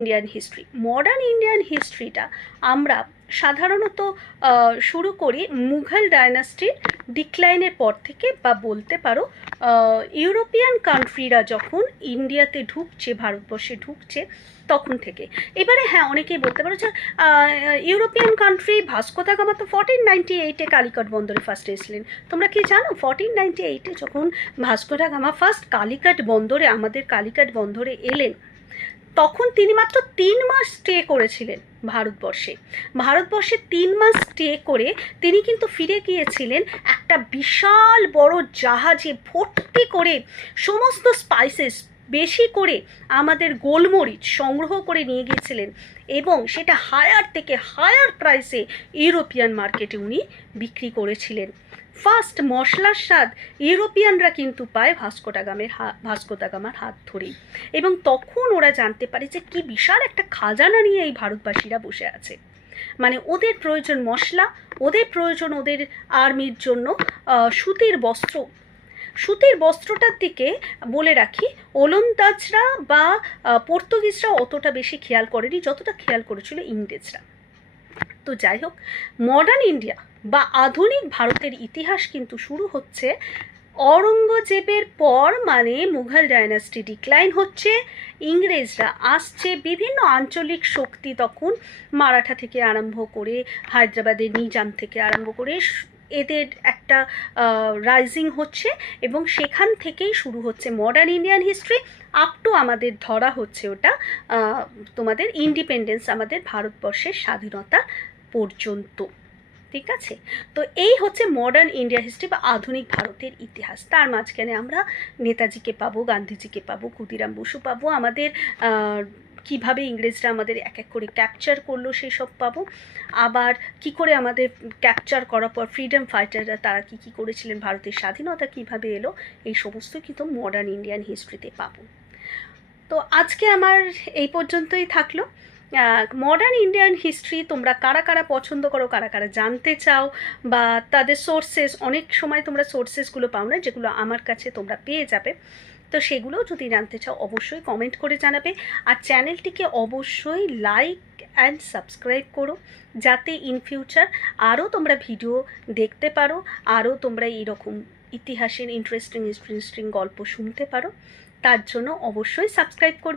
Indian history. Modern Indian হিস্ট্রিটা আমরা সাধারণত শুরু করি মুঘল ডায়নাস্টির ডিক্লাইনের পর থেকে, বা বলতে পারো ইউরোপিয়ান কান্ট্রিরা যখন ইন্ডিয়াতে ঢুকছে, ভারতবর্ষে ঢুকছে তখন থেকে। এবারে হ্যাঁ, অনেকেই বলতে পারো যে European country, Vasco da Gama তো 1498-এ কালিকট বন্দরে ফার্স্ট এসেছিলেন। তোমরা কি জানো 1498-এ যখন Vasco da Gama first Calicut বন্দরে, আমাদের কালিকট বন্দরে এলেন, তখন তিনি মাত্র 3 মাস স্টে করেছিলেন ভারতবর্ষে। 3 মাস স্টে করে তিনি কিন্তু ফিরে গিয়েছিলেন একটা বিশাল বড় জাহাজে ভর্তি করে সমস্ত স্পাইসেস, বেশি করে আমাদের গোলমরিচ সংগ্রহ করে নিয়ে গিয়েছিলেন, এবং সেটা হায়ার থেকে হায়ার প্রাইসে ইউরোপিয়ান মার্কেটে উনি বিক্রি করেছিলেন। ফার্স্ট মশলার স্বাদ ইউরোপিয়ানরা কিন্তু পায় ভাস্কো দা গামার হাত ধরেই, এবং তখন ওরা জানতে পারে যে কি বিশাল একটা খাজানা নিয়ে এই ভারতবাসীরা বসে আছে। মানে ওদের প্রয়োজন মশলা, ওদের প্রয়োজন ওদের আর্মির জন্য সুতির বস্ত্র। সুতির বস্ত্রটার দিকে বলে রাখি, ওলন্দাজরা বা পর্তুগিজরা অতটা বেশি খেয়াল করেনি যতটা খেয়াল করেছিল ইংরেজরা। তো যাই হোক, মডার্ন ইন্ডিয়া বা আধুনিক ভারতের ইতিহাস কিন্তু শুরু হচ্ছে অরঙ্গজেবের পর। মানে মুঘল ডায়নাস্টি ডিক্লাইন হচ্ছে, ইংরেজরা আসছে, বিভিন্ন আঞ্চলিক শক্তি তখন মারাঠা থেকে আরম্ভ করে, হায়দ্রাবাদের নিজাম থেকে আরম্ভ করে এদের একটা রাইজিং হচ্ছে, এবং সেখান থেকেই শুরু হচ্ছে modern Indian history up to আমাদের ধরা হচ্ছে ওটা তোমাদের ইন্ডিপেন্ডেন্স, আমাদের ভারতবর্ষের স্বাধীনতা পর্যন্ত। ঠিক আছে, তো এই হচ্ছে মডার্ন ইন্ডিয়া হিস্ট্রি বা আধুনিক ভারতের ইতিহাস। তার মাঝখানে আমরা নেতাজিকে পাবো, গান্ধীজিকে পাবো, ক্ষুদিরাম বসু পাবো, আমাদের কিভাবে ইংরেজরা আমাদের এক এক করে ক্যাপচার করলো সেই সব পাবো, আবার কি করে আমাদের ক্যাপচার করার পর ফ্রিডম ফাইটাররা তারা কি কি করেছিলেন, ভারতের স্বাধীনতা কিভাবে এলো, এই সমস্ত কিন্তু মডার্ন ইন্ডিয়ান হিস্ট্রিতে পাবো। তো আজকে আমার এই পর্যন্তই থাকলো। মডার্ন ইন্ডিয়ান হিস্ট্রি তোমরা কারা কারা পছন্দ করো, কারা কারা জানতে চাও, বা তাদের সোর্সেস, অনেক সময় তোমরা সোর্সেসগুলো পাও না, যেগুলো আমার কাছে তোমরা পেয়ে যাবে, তো সেগুলোও যদি জানতে চাও অবশ্যই কমেন্ট করে জানাবে। আর চ্যানেলটিকে অবশ্যই লাইক অ্যান্ড সাবস্ক্রাইব করো, যাতে ইন ফিউচার আরও তোমরা ভিডিও দেখতে পারো, আরও তোমরা এইরকম ইতিহাসের ইন্টারেস্টিং গল্প শুনতে পারো। তার জন্য অবশ্যই সাবস্ক্রাইব করবে।